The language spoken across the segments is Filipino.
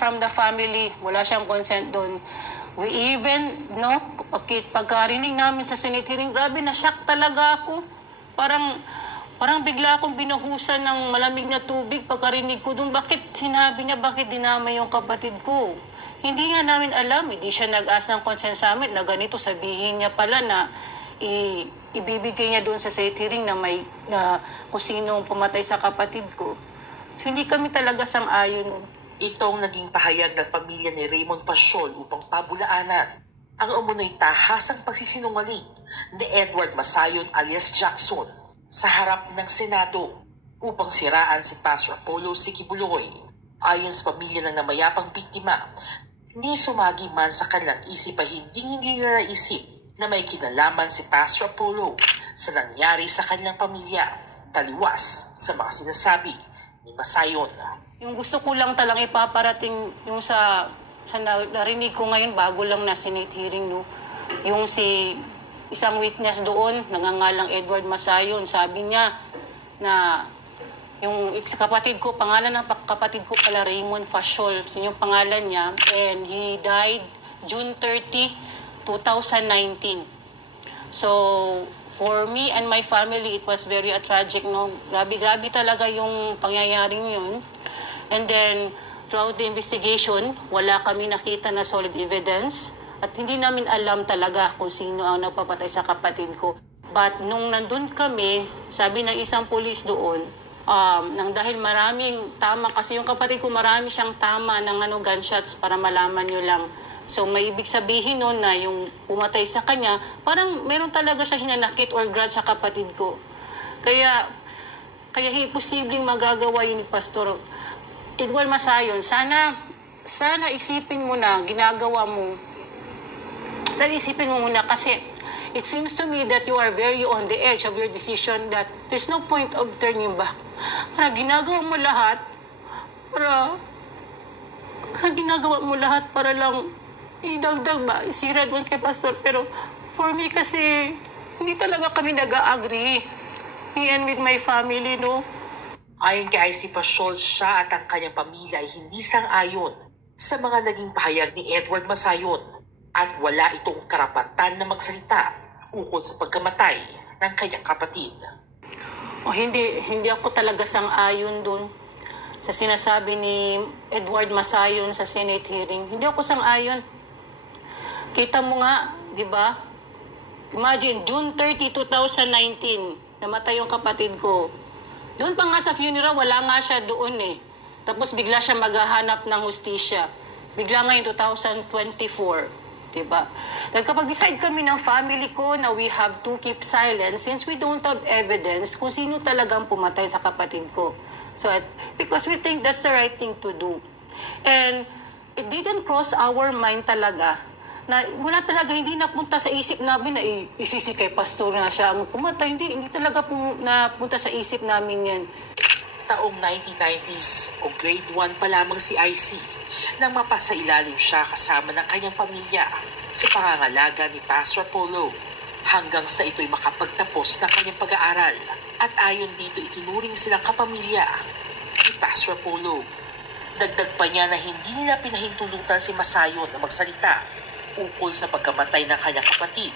From the family, wala siyang consent doon. We even, no, pagkarinig namin sa Senate hearing, grabe, na-shock talaga ako. Parang bigla akong binuhusan ng malamig na tubig pagkarinig ko doon. Bakit sinabi niya, bakit dinamay yung kapatid ko? Hindi nga namin alam, hindi siya nag-ask ng consent sa amin na ganito, sabihin niya pala na ibibigay niya doon sa Senate hearing na kung sino pumatay sa kapatid ko. So, hindi kami talaga sang-ayon. Ito ang naging pahayag ng pamilya ni Raymond Faciol upang pabulaanan ang umunoy tahasang pagsisinungaling ni Edward Masayon alias Jackson sa harap ng Senado upang siraan si Pastor Apollo Sikibuloy. Ayon sa pamilya ng namayapang biktima, ni sumagi man sa kanilang isip ay hindi nila naisip na may kinalaman si Pastor Apollo sa nangyari sa kanilang pamilya, taliwas sa mga sinasabi ni Masayon. Yung gusto ko lang talang ipaparating yung sa narinig ko ngayon bago lang na Senate hearing, no. Yung isang witness doon, nangangalang Edward Masayon, sabi niya na yung kapatid ko, pangalan ng kapatid ko pala Raymond Faciol, yun yung pangalan niya, and he died June 30, 2019. So, for me and my family, it was very tragic, no. Grabe talaga yung pangyayaring yun. And then, throughout the investigation, wala kami nakita na solid evidence at hindi namin alam talaga kung sino ang nagpapatay sa kapatid ko. But nung nandun kami, sabi ng isang pulis doon, nang dahil maraming tama, kasi yung kapatid ko marami siyang tama ng gunshots para malaman nyo lang. So may ibig sabihin nun na yung pumatay sa kanya, parang meron talaga siya hinanakit or grudge sa kapatid ko. Kaya posibleng magagawa yun ni Pastor Edward Masayon. Sana isipin mo na ginagawa mo. Sana isipin mo muna kasi it seems to me that you are very on the edge of your decision that there's no point of turning back. Parang ginagawa mo lahat para lang idagdag ba, isira doon kay Pastor. Pero for me kasi hindi talaga kami nag-agree. Me and with my family, no? Ayon kay IC Faciol, siya at ang kanyang pamilya ay hindi sang-ayon sa mga naging pahayag ni Edward Masayon at wala itong karapatan na magsalita ukol sa pagkamatay ng kanyang kapatid. Hindi ako talaga sang-ayon dun sa sinasabi ni Edward Masayon sa Senate hearing. Hindi ako sang-ayon. Kita mo nga, di ba? Imagine, June 30, 2019, namatay yung kapatid ko. Doon pa nga sa funeral, wala nga siya doon eh. Tapos bigla siya maghahanap ng hustisya. Bigla nga yung 2024. Diba? Nagkapag-decide kami ng family ko na we have to keep silent since we don't have evidence kung sino talagang pumatay sa kapatid ko. So, because we think that's the right thing to do. And it didn't cross our mind talaga na wala talaga, hindi napunta sa isip namin na isisi kay Pastor na siya ang pumatay. Hindi talaga napunta sa isip namin yan. Taong 1990s o grade 1 pa lamang si IC nang mapasailalim siya kasama ng kanyang pamilya sa pangangalaga ni Pastor Apollo hanggang sa ito'y makapagtapos ng kanyang pag-aaral at ayon dito itinuring silang kapamilya ni Pastor Apollo. Dagdag pa niya na hindi nila pinahintulutan si Masayon na magsalita ukol sa pagkamatay ng kanyang kapatid,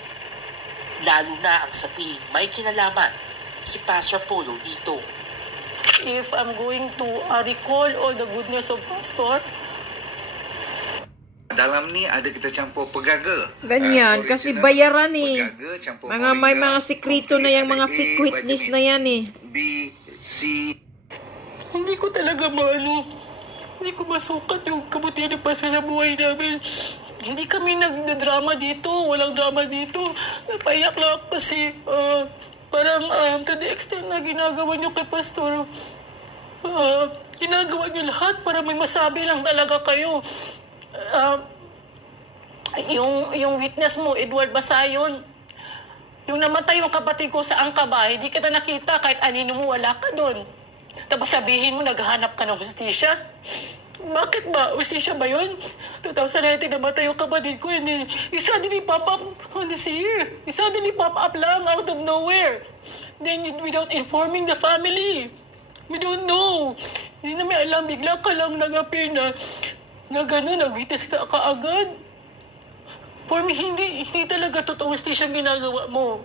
lalo na ang sabihin may kinalaman si Pastor Apollo dito. If I'm going to recall all the goodness of Pastor, dalam ni ada kita campur pegaga. Ganyan, kasi bayaran ni. May mga sikrito na yung mga fake witness na yan eh. B, C. Hindi ko talaga hindi ko masukat yung kabutihan ni Pastor sa buhay namin. Hindi kami nagdrama dito, walang drama dito. Napaiyak lang ako kasi parang to the extent na ginagawa niyo kay Pastor, ginagawa niyo lahat para may masabi lang talaga kayo. Yung witness mo, Edward Masayon, yung namatay yung kapatid ko sa Angkaba, hindi kita nakita kahit anino mo, wala ka doon. Tapos sabihin mo, naghahanap ka ng hustisya. Bakit ba? Hustisya ba yun? 2019 namatay yung kapatid ko and then he suddenly pop up on this year. He suddenly pop up lang out of nowhere. Then without informing the family. We don't know. Hindi namin alam, bigla ka lang nag-appear na na gano'n, nagwitis ka kaagad. For me, hindi talaga totoong hostisya ginagawa mo.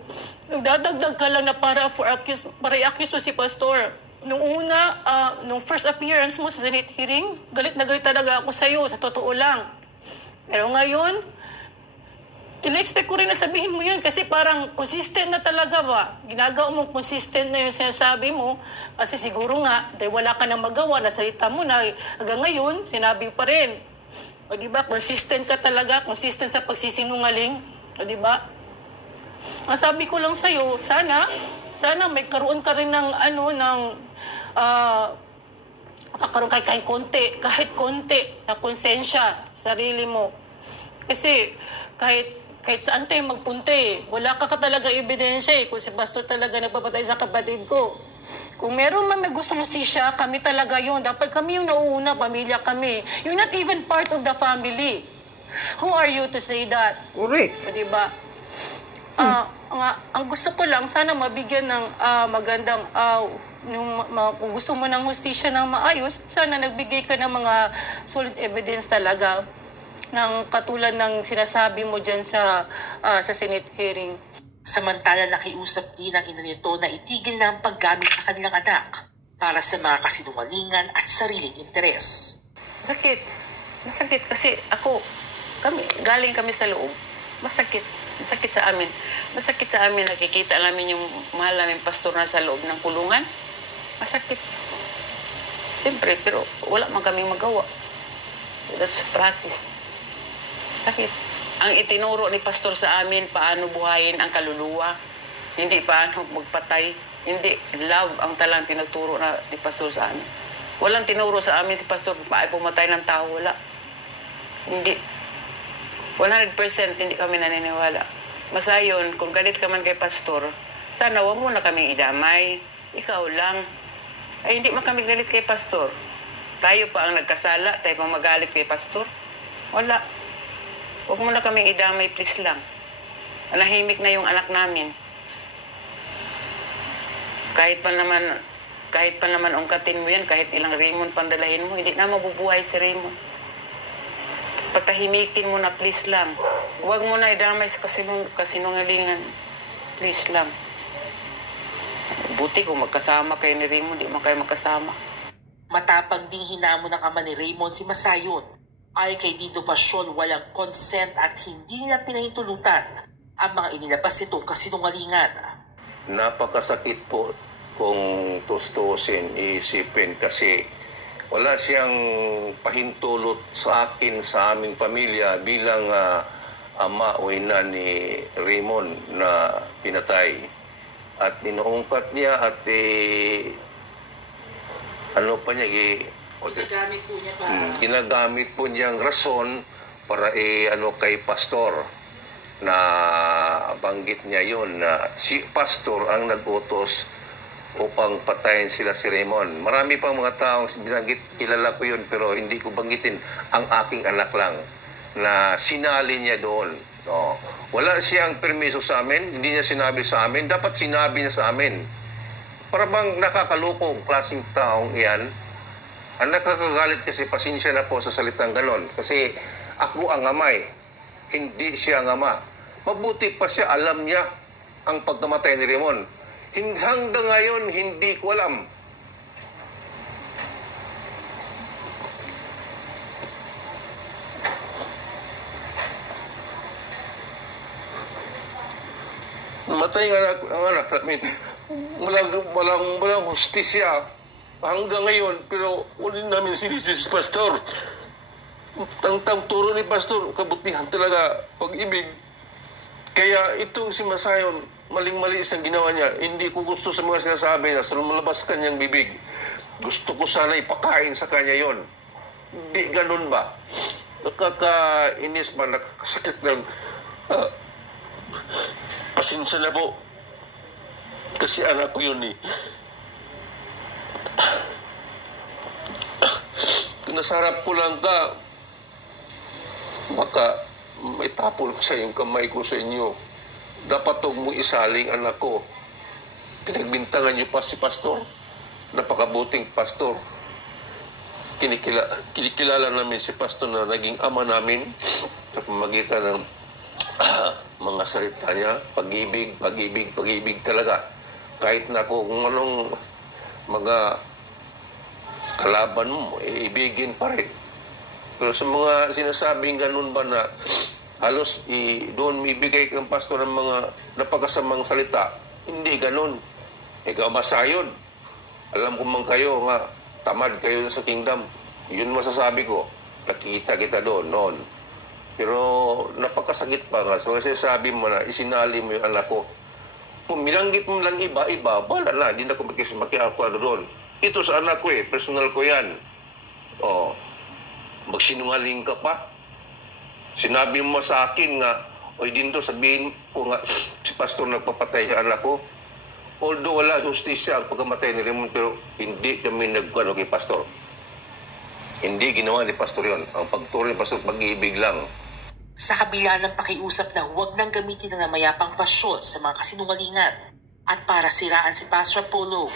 Nagdadagdag ka lang na para i-accuse mo si Pastor. Nung una, nung first appearance mo sa Senate hearing, galit na galit talaga ako sa'yo, sa totoo lang. Pero ngayon, ina-expect ko rin na sabihin mo yun kasi parang consistent na talaga ba? Ginagawa mong consistent na yung sinasabi mo kasi siguro nga, dahil wala ka nang magawa, nasalita mo na hanggang ngayon, sinabi pa rin. O diba, consistent ka talaga, consistent sa pagsisinungaling. O diba? Ang sabi ko lang sa'yo, sana may karoon ka rin ng kakaroon kahit konti na konsensya sa sarili mo. Kasi kahit saan tayo magpunta wala ka talaga ebidensya kung si Pastor talaga nagpapatay sa kapatid ko. Kung meron man may gustong hostisya, kami talaga yun. Dapat kami yung nauuna, pamilya kami. You're not even part of the family. Who are you to say that? Correct. O diba? Ang gusto ko lang, sana mabigyan ng magandang, kung gusto mo ng hostisya ng maayos, sana nagbigay ka ng mga solid evidence talaga ng katulad ng sinasabi mo dyan sa Senate hearing. Samantala nakiusap din ang ina nito na itigil na ang paggamit sa kanilang anak para sa mga kasinungalingan at sariling interes. Masakit kasi galing kami sa loob. Masakit sa amin. Masakit sa amin, nakikita namin yung mahal namin pastor na sa loob ng kulungan. Masakit. Siyempre, pero wala man kaming magawa. That's the process. Sakit. Ang itinuro ni pastor sa amin, paano buhayin ang kaluluwa. Hindi paano magpatay. Hindi, love ang talang tinuturo ni pastor sa amin. Walang tinuro sa amin si pastor, paano pumatay ng tao, wala. Hindi. 100% hindi kami naniniwala. Masayon, kung galit ka man kay pastor, sana huwag mo na kaming idamay. Ikaw lang. Ay, hindi man kami galit kay pastor. Tayo pa ang nagkasala, tayo pang magalit kay pastor. Wala. Huwag mo na kaming idamay, please lang. Nahimik na yung anak namin. Kahit pa naman ungkatin mo yan, kahit ilang Raymond pandalahin mo, hindi na mabubuhay si Raymond. Patahimikin mo na, please lang. Huwag mo na idamay sa kasinungalingan. Please lang. Buti kung magkasama kayo ni Raymond, di man kayo magkasama. Matapang ding hinamon ng ama ni Raymond si Masayon. Ayon kay Dido Fasyon, walang consent at hindi na pinahintulutan ang mga inilabas nitong kasinungalingan. Napakasakit po kung tustusin, iisipin kasi wala siyang pahintulot sa akin, sa aming pamilya bilang ama o ina ni Raymond na pinatay. At inuungkat niya at ginagamit po niyang rason para kay pastor na banggit niya yun na si pastor ang nag-utos upang patayin sila si Raymond. Marami pang mga taong binanggit, kilala ko yun pero hindi ko banggitin ang aking anak lang na sinali niya doon. No. Wala siyang permiso sa amin, hindi niya sinabi sa amin, dapat sinabi niya sa amin. Para bang nakakalukong klaseng taong iyan. Ang nakakagalit kasi, pasensya na po sa salitang ganon. Kasi ako ang amay, hindi siya ang ama. Mabuti pa siya, alam niya ang pagkamatay ni Raymond. Hanggang ngayon, hindi ko alam. Matay ang anak namin. Walang hustisya hanggang ngayon, pero ulit namin sinisisi pastor. Tangtang turo ni pastor, kabutihan talaga, pag-ibig. Kaya itong si Masayon, maling-mali isang ginawa niya. Hindi ko gusto sa mga sinasabi na sa lumalabas kanyang bibig. Gusto ko sana ipakain sa kanya yon. Hindi ganun ba? Nakakainis ba? Nakakasakit lang. Pasensya na po. Kasi anak ko yun eh. Kung nasarap ko lang ka, baka may tapol ko sa yung kamay ko sa inyo. Dapat huwag mo isaling anak ko. Pinagbintangan niyo pa si pastor. Napakabuting pastor. kinikilala namin si Pastor na naging ama namin sa pamagitan ng mga salita niya, pag-ibig talaga. Kahit na kung anong mga kalaban mo, ibigin pa rin. Pero sa mga sinasabing ganun ba na halos doon ibigay kang pastor ng mga napakasamang salita, hindi ganun. Ikaw masayon. Alam ko man kayo nga, tamad kayo sa kingdom. Yun masasabi ko. Nakikita kita doon, noon. Pero napakasakit pa nga. So kasi sabi mo na, isinali mo yung anak ko. Kung milanggit mo lang iba, wala na. Hindi na ako makiako doon. Ito sa anak ko personal ko yan. Oh, magsinungaling ka pa. Sinabi mo sa akin nga, oy Dindo, sabihin ko nga, si pastor nagpapatay sa anak ko. Although wala justisya ang pagkamatay ni Raymond, pero hindi kami nagkano kay pastor. Hindi ginawa ni pastor yon. Ang pagturo ni pastor, pag-ibig lang. Sa kabila ng pakiusap na huwag nang gamitin ng mayapang pasyon sa mga kasinungalingan at para siraan si Pastor Apollo,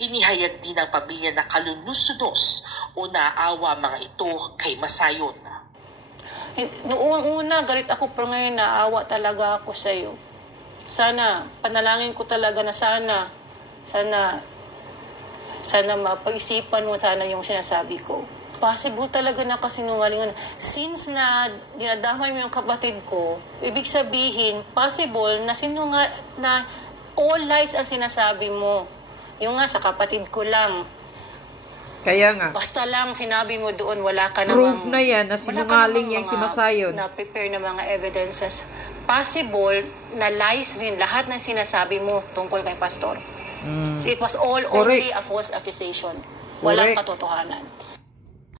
inihayag din ng pamilya na kalunus-sunos o naawa mga ito kay Masayon. Noong una, galit ako, pero ngayon naawa talaga ako sa iyo. Sana, panalangin ko talaga na sana mapag-isipan mo sana yung sinasabi ko. Possible talaga na kasinungalingan. Since na dinadamay mo yung kapatid ko, ibig sabihin, possible na all lies ang sinasabi mo. Yung nga, sa kapatid ko lang. Kaya nga. Basta lang sinabi mo doon, wala ka namang... Proof na yan na sinungaling yung si Masayon. Na-prepare na mga evidences. Possible na lies rin lahat ng sinasabi mo tungkol kay Pastor. So it was all only a false accusation. Walang katotohanan.